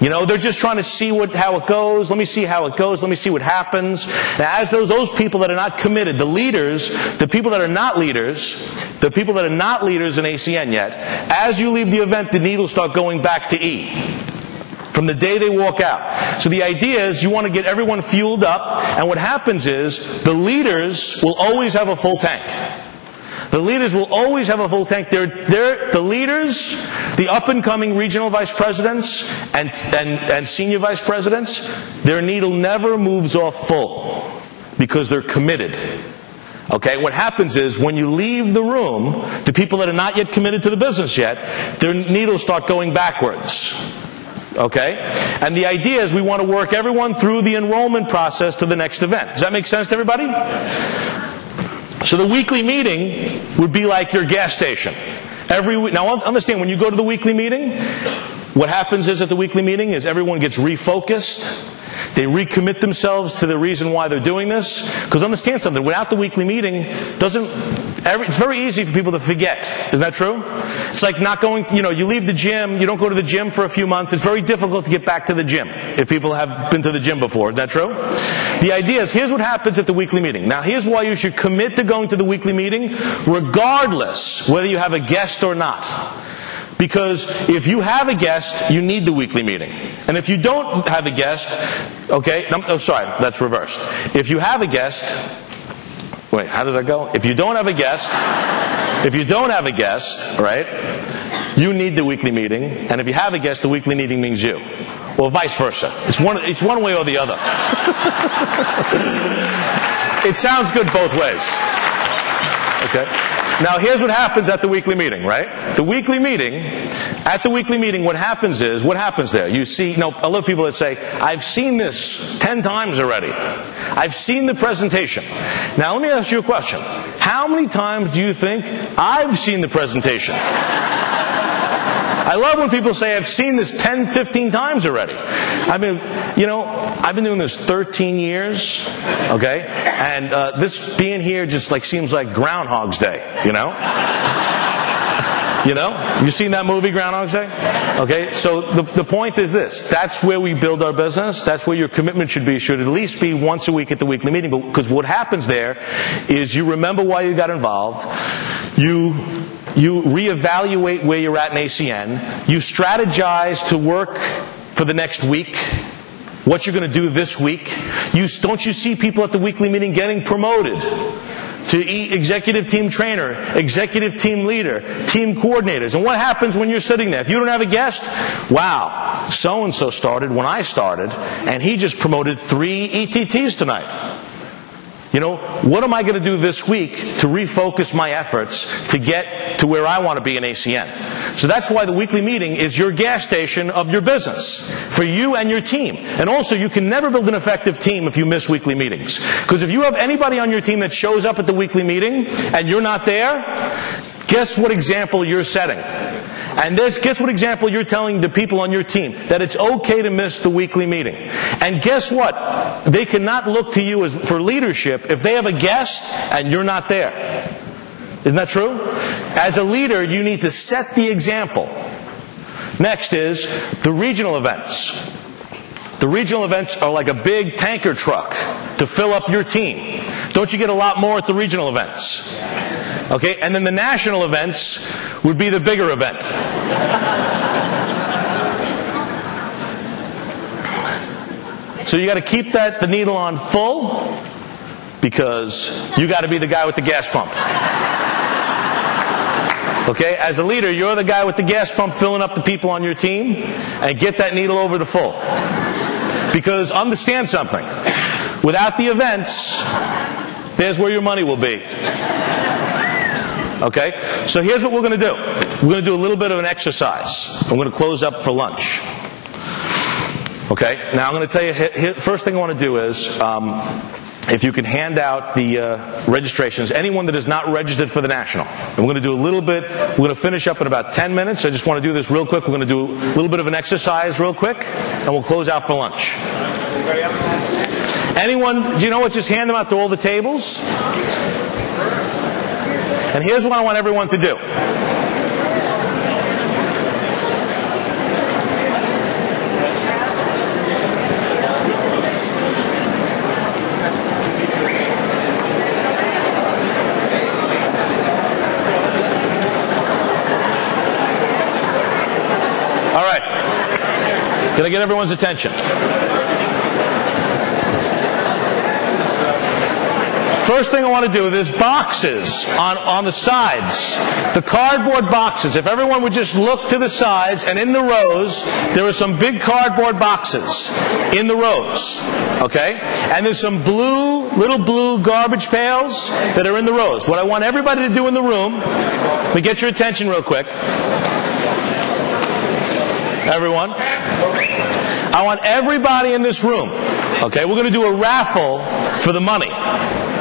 You know, they're just trying to see how it goes. Let me see how it goes. Let me see what happens. Now, as those people that are not committed, the leaders, the people that are not leaders in ACN yet, as you leave the event, the needles start going back to E. From the day they walk out. So the idea is you want to get everyone fueled up, and what happens is the leaders will always have a full tank. The leaders will always have a full tank. The leaders, the up-and-coming regional vice presidents and senior vice presidents, their needle never moves off full because they're committed. Okay, what happens is when you leave the room, the people that are not yet committed to the business yet, their needles start going backwards. Okay? And the idea is we want to work everyone through the enrollment process to the next event. Does that make sense to everybody? So the weekly meeting would be like your gas station. Now understand, when you go to the weekly meeting, what happens is at the weekly meeting is everyone gets refocused. They recommit themselves to the reason why they're doing this. Because understand something, without the weekly meeting, it's very easy for people to forget. Isn't that true? It's like not going, you leave the gym, you don't go to the gym for a few months. It's very difficult to get back to the gym if people have been to the gym before. Is that true? The idea is, here's what happens at the weekly meeting. Now, here's why you should commit to going to the weekly meeting, regardless whether you have a guest or not. Because if you have a guest, you need the weekly meeting. And if you don't have a guest, okay, sorry, that's reversed. If you have a guest, wait, how does that go? If you don't have a guest, right, you need the weekly meeting. And if you have a guest, the weekly meeting means you. Or vice versa. It's one way or the other. It sounds good both ways. Okay? Now, here's what happens at the weekly meeting, right? At the weekly meeting, what happens there? You see, a lot of people that say, I've seen this 10 times already. I've seen the presentation. Now, let me ask you a question. How many times do you think I've seen the presentation? I love when people say, I've seen this 10, 15 times already. I mean, I've been doing this 13 years, okay? And this being here just seems like Groundhog's Day, You seen that movie, Groundhog's Day? Okay, so the point is this. That's where we build our business. That's where your commitment should be. It should at least be once a week at the weekly meeting. Because what happens there is you remember why you got involved. You reevaluate where you're at in ACN. You strategize to work for the next week. What you're going to do this week. Don't you see people at the weekly meeting getting promoted to executive team trainer, executive team leader, team coordinators? And what happens when you're sitting there? If you don't have a guest, wow, so-and-so started when I started, and he just promoted 3 ETTs tonight. What am I going to do this week to refocus my efforts to get to where I want to be in ACN? So that's why the weekly meeting is your gas station of your business for you and your team. And also, you can never build an effective team if you miss weekly meetings. Because if you have anybody on your team that shows up at the weekly meeting and you're not there, guess what example you're setting? And guess what example you're telling the people on your team? That it's okay to miss the weekly meeting. And guess what? They cannot look to you for leadership if they have a guest and you're not there. Isn't that true? As a leader, you need to set the example. Next is the regional events. The regional events are like a big tanker truck to fill up your team. Don't you get a lot more at the regional events? Okay, and then the national events would be the bigger event. So you got to keep the needle on full, because you got to be the guy with the gas pump. Okay, as a leader, you're the guy with the gas pump filling up the people on your team, and get that needle over to full. Because understand something, without the events, there's where your money will be. Okay? So here's what we're going to do. We're going to do a little bit of an exercise. I'm going to close up for lunch. Okay? Now I'm going to tell you, first thing I want to do is, if you can hand out the registrations, anyone that is not registered for the National. And we're going to do a little bit, we're going to finish up in about 10 minutes. I just want to do this real quick. We're going to do a little bit of an exercise real quick, and we'll close out for lunch. Anyone, do you know what? Just hand them out to all the tables. And here's what I want everyone to do. All right. Can I get everyone's attention? First thing I want to do, there's boxes on the sides, the cardboard boxes. If everyone would just look to the sides, and in the rows, there are some big cardboard boxes in the rows, okay? And there's some little blue garbage pails that are in the rows. What I want everybody to do in the room, let me get your attention real quick. Everyone. I want everybody in this room, okay? We're going to do a raffle for the money.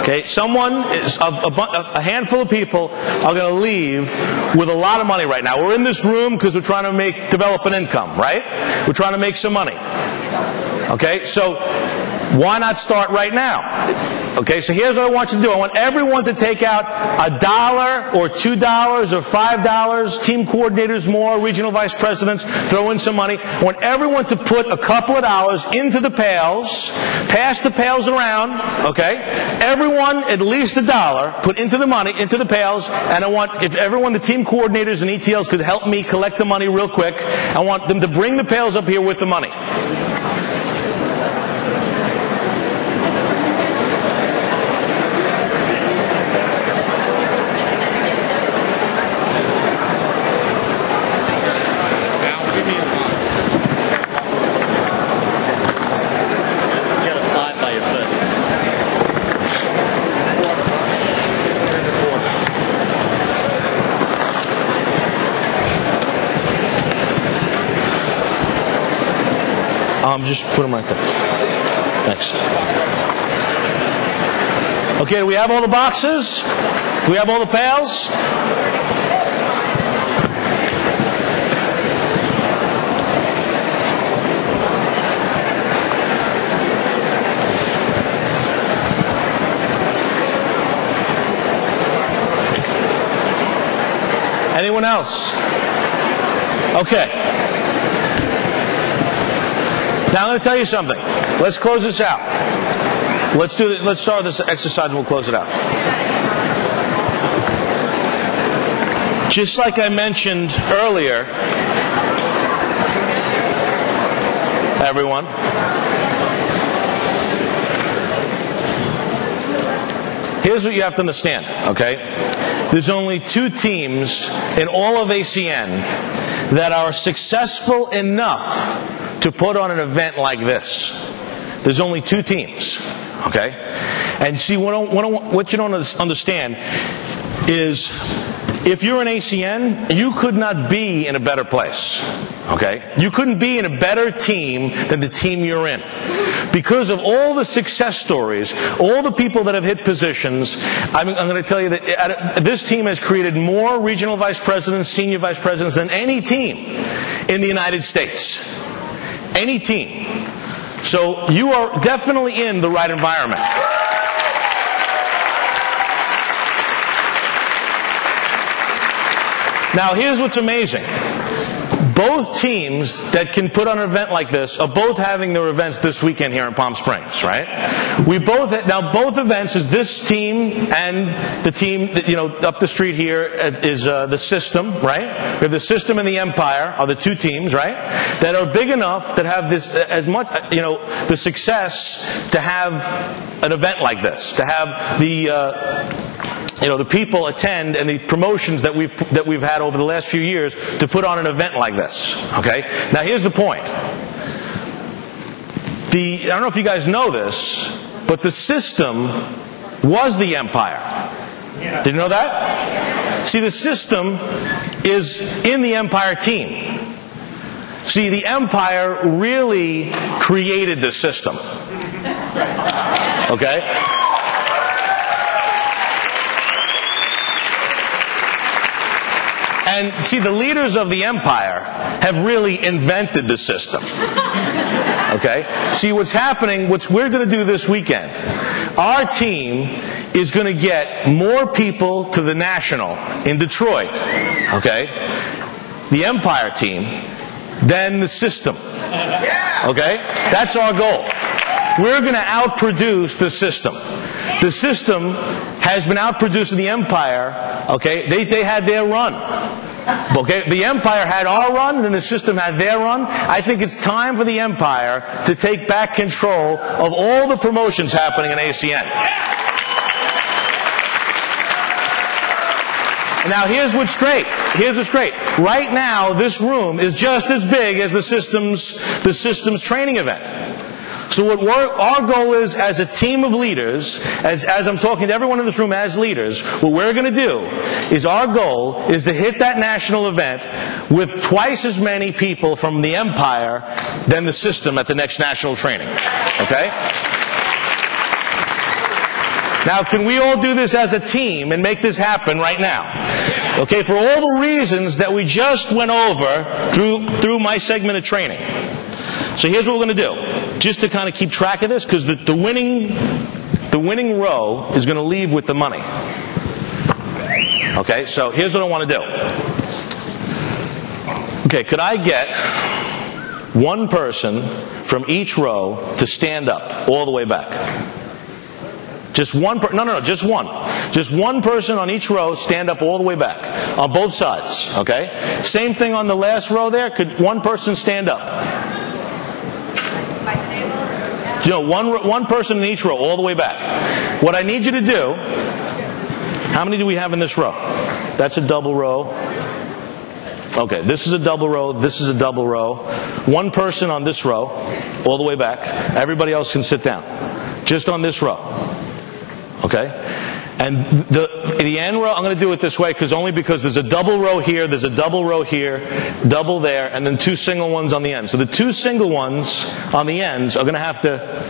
Okay, a handful of people are going to leave with a lot of money right now. We're in this room because we're trying to develop an income, right? We're trying to make some money. Okay, so Why not start right now? Okay, so here's what I want you to do. I want everyone to take out $1 or $2 or $5, team coordinators more, regional vice presidents, throw in some money. I want everyone to put a couple of dollars into the pails, pass the pails around, okay? Everyone, at least $1, put into the money, into the pails, and I want, if everyone, the team coordinators and ETLs could help me collect the money real quick, I want them to bring the pails up here with the money. Just put them right there. Thanks. Okay, do we have all the boxes? Do we have all the pails? Anyone else? Okay. Now I'm going to tell you something. Let's close this out. Let's start this exercise and we'll close it out. Just like I mentioned earlier, everyone, here's what you have to understand, okay? There's only 2 teams in all of ACN that are successful enough to put on an event like this. There's only 2 teams, okay? And see, what you don't understand is if you're an ACN, you could not be in a better place, okay? You couldn't be in a better team than the team you're in. Because of all the success stories, all the people that have hit positions, I'm going to tell you that this team has created more regional vice presidents, senior vice presidents than any team in the United States. Any team. So you are definitely in the right environment. Now here's what's amazing. Both teams that can put on an event like this are both having their events this weekend here in Palm Springs, right? Now both events is this team and the team that, up the street here is the System, right? We have the System and the Empire are the 2 teams, right? That are big enough that have this as much, the success to have an event like this, to have the people attend and the promotions that we've had over the last few years to put on an event like this. Okay? Now here's the point. I don't know if you guys know this, but the System was the Empire. Did you know that? See, the System is in the Empire team. See, the Empire really created the System. Okay? And see, the leaders of the Empire have really invented the System. Okay? See, what's happening, what we're going to do this weekend, our team is going to get more people to the National in Detroit, okay, the Empire team, than the System. Okay? That's our goal. We're going to outproduce the System. The System has been outproducing the Empire, okay? They had their run. Okay, the Empire had our run, and then the System had their run. I think it's time for the Empire to take back control of all the promotions happening in ACN. Now here's what's great. Here's what's great. Right now, this room is just as big as the System's training event. So what our goal is as a team of leaders, as I'm talking to everyone in this room as leaders, what we're going to do is our goal is to hit that national event with twice as many people from the Empire than the System at the next national training. Okay? Now, can we all do this as a team and make this happen right now? Okay, for all the reasons that we just went over through my segment of training. So here's what we're going to do. just to kind of keep track of this, because the winning row is going to leave with the money. Okay, so here's what I want to do. Okay, could I get one person from each row to stand up all the way back? Just one just one. Just one person on each row stand up all the way back on both sides, okay? Same thing on the last row there. Could one person stand up? One person in each row all the way back. What I need you to do, how many do we have in this row? That's a double row. Okay, this is a double row, this is a double row. One person on this row, all the way back. Everybody else can sit down. Just on this row. Okay? And the end row, I'm going to do it this way only because there's a double row here, there's a double row here, double there, and then two single ones on the end. So the two single ones on the ends are going to have to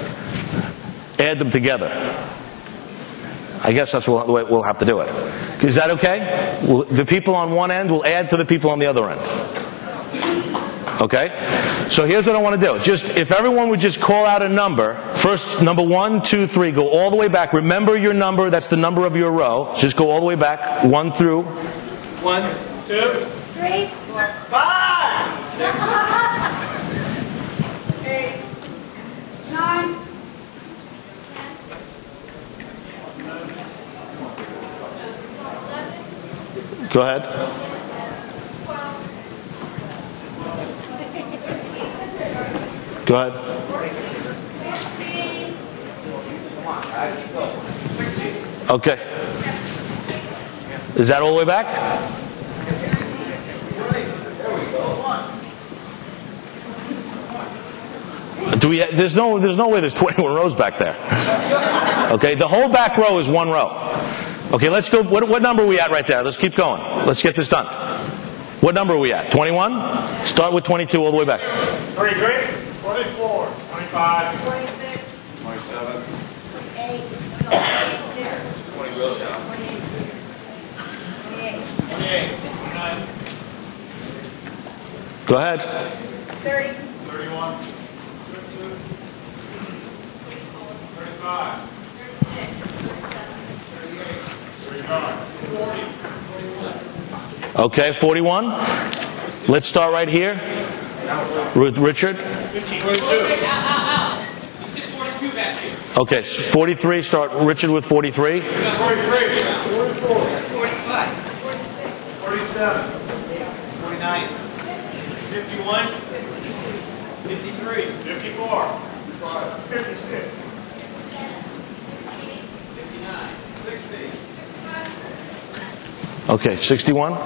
add them together. I guess that's the way we'll have to do it. Is that okay? The people on one end will add to the people on the other end. Okay? So here's what I want to do. If everyone would just call out a number. First, number 1, 2, 3. Go all the way back. Remember your number. That's the number of your row. Just go all the way back. 1 through. 1, 2, 3, 4, 5, 6, 8, 9. Go ahead. Go ahead. Okay. Is that all the way back? There's no way there's 21 rows back there. Okay, the whole back row is one row. Okay, let's go. What number are we at right there? Let's keep going. Let's get this done. What number are we at? 21? Start with 22 all the way back. 23, 24, 25, 26, 27, 28, 28, 29, Go ahead. 30, 31, 32, 35, 39, 40. Okay, 41. Let's start right here with Richard. 22. Okay, 43. Start Richard with 43. 43, 44, 45, 47, 49, 51, 53, 54, 56, 59, 60. Okay, 61.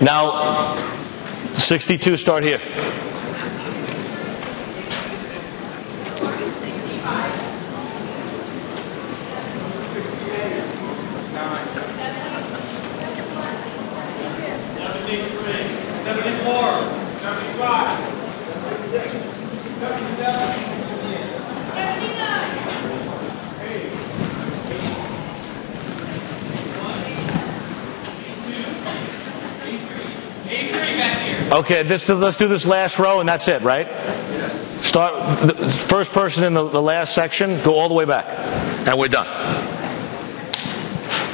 Now, 62. Start here. Okay, let's do this last row, and that's it, right? Start the first person in the last section. Go all the way back, and we're done.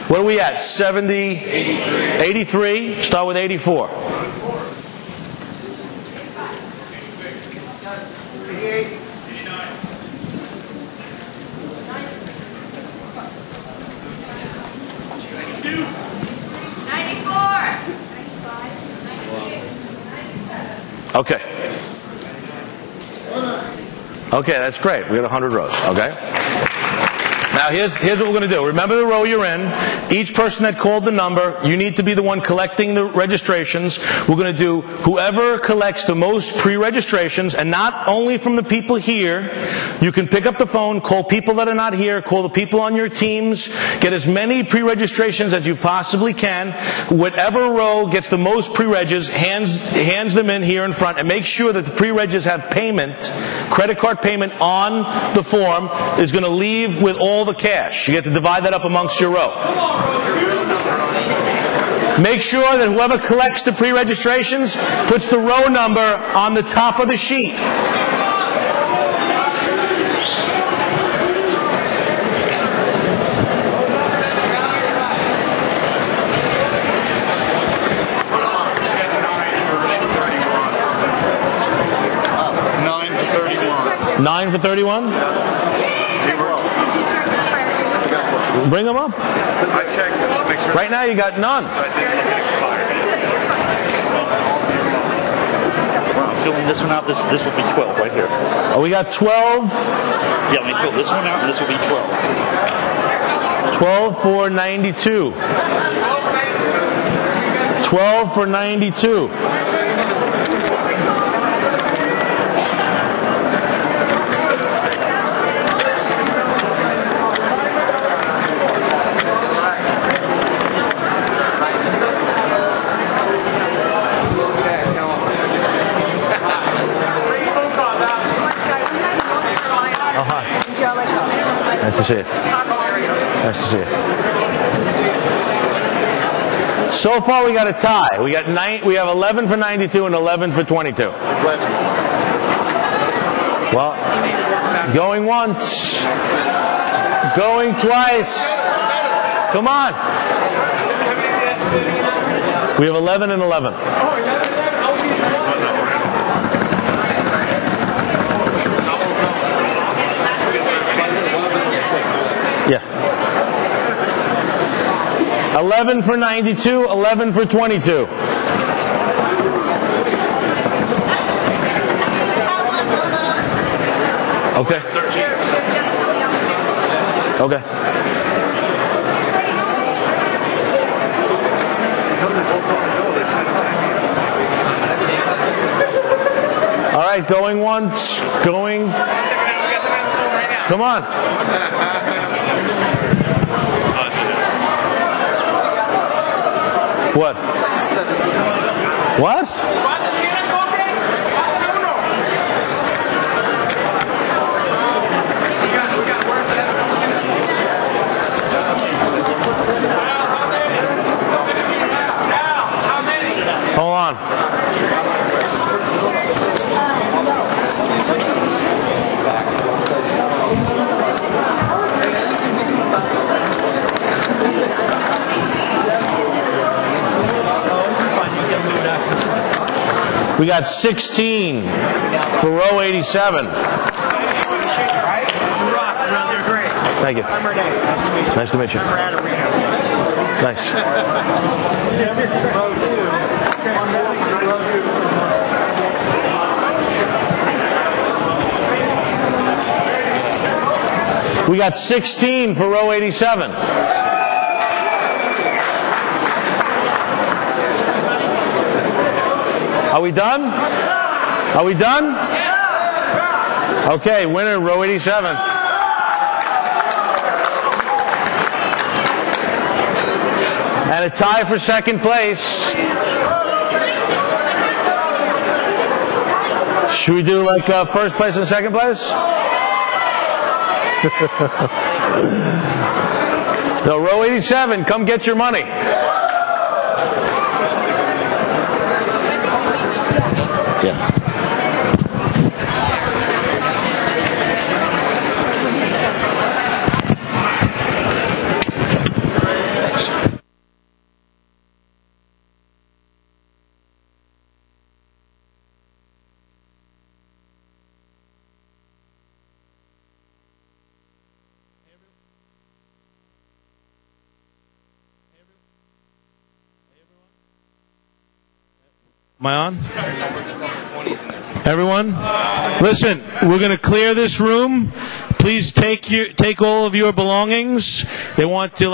What are we at? 70, 83. Start with 84. 94. Okay. Okay, that's great. We got 100 rows. Okay. Now here's what we're going to do. Remember the row you're in. Each person that called the number, you need to be the one collecting the registrations. We're going to do whoever collects the most pre-registrations, and not only from the people here. You can pick up the phone, call people that are not here, call the people on your teams, get as many pre-registrations as you possibly can. Whatever row gets the most pre-regs, hands them in here in front, and make sure that the pre-regs have payment, credit card payment on the form, is going to leave with all the cash. You get to divide that up amongst your row. Make sure that whoever collects the pre-registrations puts the row number on the top of the sheet. 9 for 31? Bring them up. I checked to make sure. Right now you got none. I didn't look at expired. I'm filling this one out. This will be 12 right here. Oh, we got 12. Yeah, let me fill this one out, and this will be 12. 12 for 92. 12 for 92. Nice to see you. Nice to see you. So far, we got a tie. We have 11 for 92 and 11 for 22. Well, going once, going twice. Come on. We have 11 and 11. Yeah. 11 for 92, 11 for 22. Okay. Okay. All right, going once, going. Come on. What? What? Hold on. We got 16 for row 87. Thank you. Nice to meet you. Thanks. We got 16 for row 87. Are we done? Are we done? Okay, winner, row 87. And a tie for second place. Should we do like first place and second place? No, row 87, come get your money. Yeah. Am I on? Everyone, listen, we're going to clear this room. Please take all of your belongings. They want to